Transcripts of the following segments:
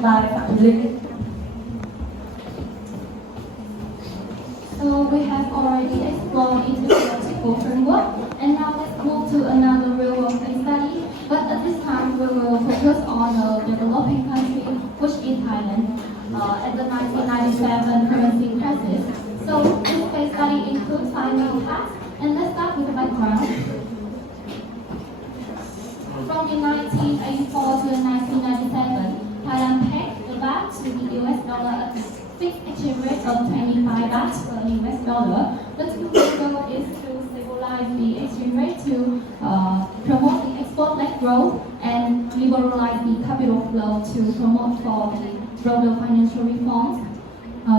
by Phạm Linh. So we have already explored into the theoretical framework, and now let's move to another real-world case study. But at this time, we will focus on a developing country, which is Thailand, at the 1997 currency crisis. So this case study includes 5 main parts, and let's start with the background. From the 1984 to 1997, Thailand pegged the baht to the US dollar at a fixed exchange rate of 25 baht per US dollar. The two goal is to stabilize the exchange rate to promote the export-led growth and liberalize the capital flow to promote for the broader financial reforms.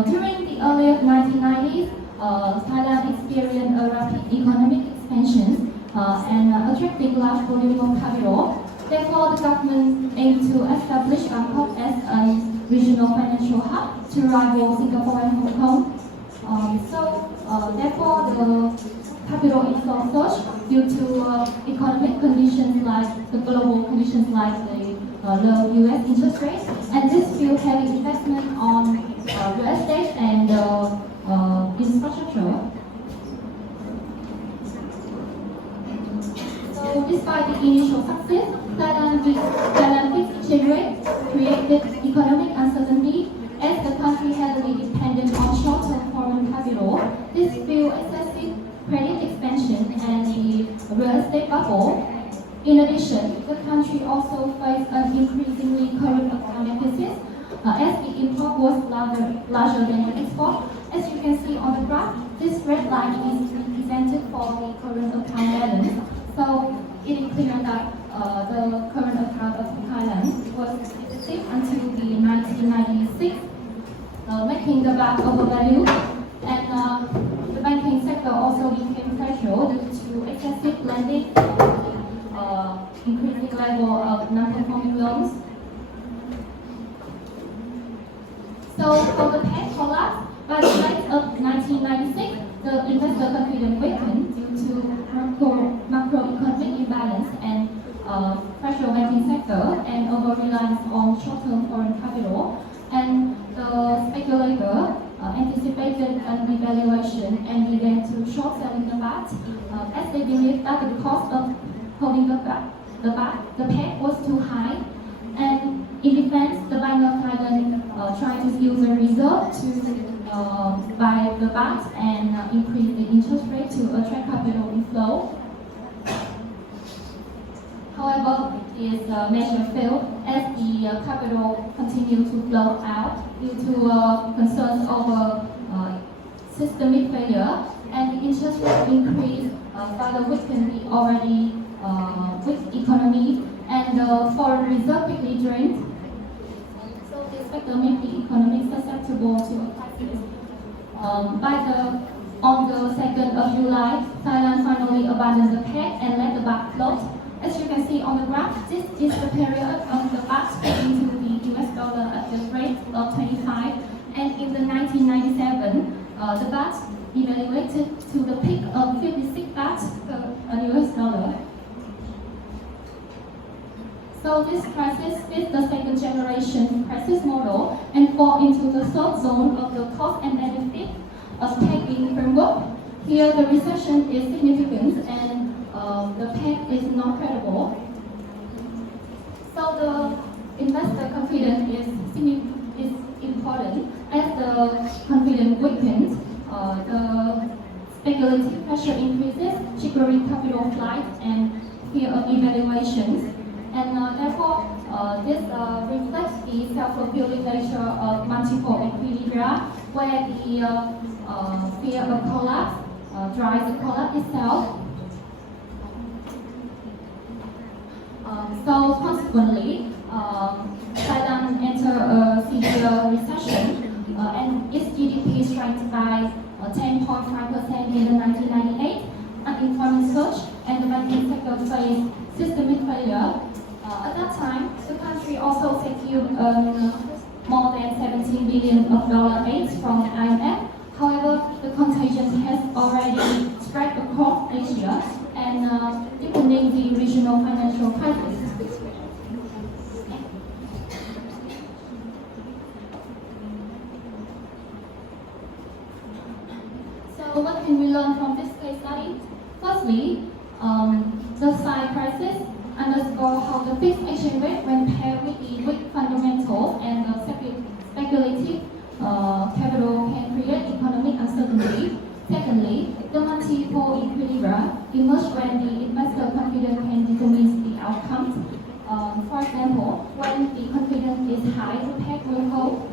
During the early 1990s, Thailand experienced a rapid economic expansion and attracting large volume of capital. Therefore, the government aimed to establish Bangkok as a regional financial hub to rival Singapore and Hong Kong. Therefore, the capital inflow surged due to economic conditions like the global conditions like the low US interest rates, and this fueled heavy investment on real estate and infrastructure. So, despite the initial success, Thailand's fixed exchange rate created economic uncertainty as the country heavily depended on short-term foreign capital. This fueled excessive credit expansion and the real estate bubble. In addition, the country also faced an increasingly current account deficit as the import was larger than the export. As you can see on the graph, this red line is represented for the current account balance. So it is clear that the current account of Thailand was deficit until the 1996, making the baht overvalued, and the banking sector also became fragile due to excessive lending, increasing level of non-performing loans. So for the peg collapse, by the late of 1996, the investor confidence weakened due to macroeconomic imbalance and fragile banking sector and over-reliance on short-term foreign capital. And the speculator anticipated a devaluation and began to short selling the baht as they believed that the cost of holding the peg was too high. And in defense, the Bank of Thailand tried to use the reserve to buy the baht and increase the interest rate to attract capital inflow. However, this measure failed as the capital continued to flow out due to concerns over systemic failure, and the interest rate increase further weakened the already weak economy, and the foreign reserve quickly drained. So this factor made the economy susceptible to a crisis. On the 2nd of July, Thailand finally abandoned the peg and let the baht float. As you can see on the graph, this is the period of the baht pegging to the US dollar at the rate of 25, and in the 1997, the baht evaluated to the peak of 56 baht per US dollar. So this crisis fits the second generation crisis model and fall into the third zone of the cost and benefit of pegging framework. Here the recession is significant and the peg is not credible. So the investor confidence is important. As the confidence weakens, the speculative pressure increases, triggering capital flight and fear of evaluations. And therefore, this reflects the self-fulfilling nature of multiple equilibria, where the fear of collapse drives the collapse itself. So consequently, Thailand entered a severe recession, and its GDP shrank by 10.5% in the 1998. Unemployment surged, and the banking sector faced systemic failure. At that time, the country also secured more than $17 billion aid from the IMF. However, the contagion has already spread across Asia and deepening the regional financial crisis. So what can we learn from this case study? Firstly, the Thai crisis underscore how the fixed exchange rate, when paired with the weak fundamentals and the speculative capital, can create economic uncertainty. Secondly, the multiple equilibria emerge when the investor confidence can determine the outcomes. For example, when the confidence is high, the peg will hold.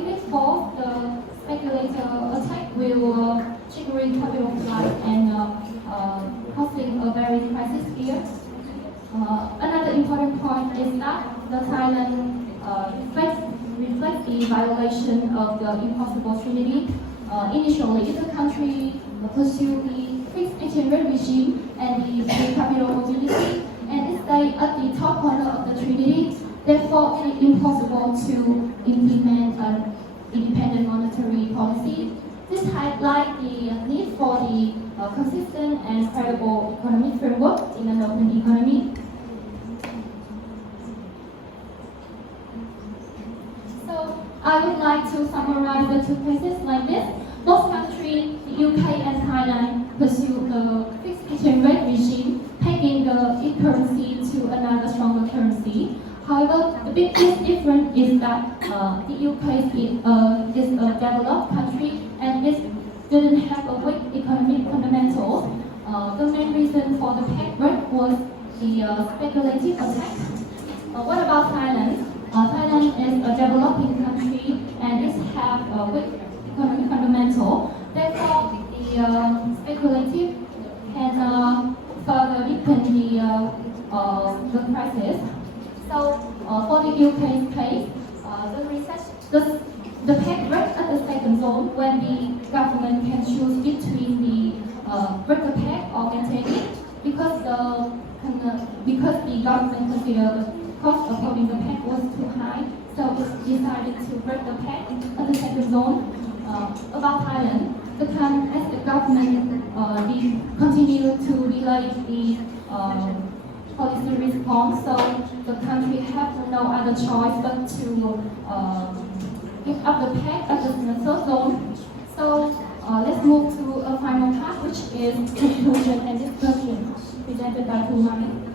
If it falls, the speculator attack will trigger capital flight and causing a very crisis here. Another important point is that the Thailand reflects the violation of the impossible trinity. Initially, the country pursued the fixed exchange rate regime and the capital mobility, and it stayed at the top corner of the trinity. Therefore, it is impossible to implement an independent monetary policy. This highlights the need for the consistent and credible economic framework in an open economy. So, I would like to summarize the two cases like this. Both countries, the UK and Thailand, pursue the fixed exchange rate regime, pegging the currency to another stronger currency. However, the biggest difference is that the UK is a developed country and it didn't have a weak economic fundamentals. The main reason for the peg rate was the speculative attack. What about Thailand? Thailand is a developing country and it has a weak economic fundamental. Therefore, the speculative can further deepen the crisis. So, for the UK's case, the peg rate at the second zone when the government can choose between the break the peg or maintain it because the government considered the cost of holding the peg was too high, so it decided to break the peg at the second zone. About Thailand, as the government continued to delay the policy response, so the country had no other choice but to give up the peg at the third zone. So let's move to a final part, which is conclusion and discussion presented by Kumai.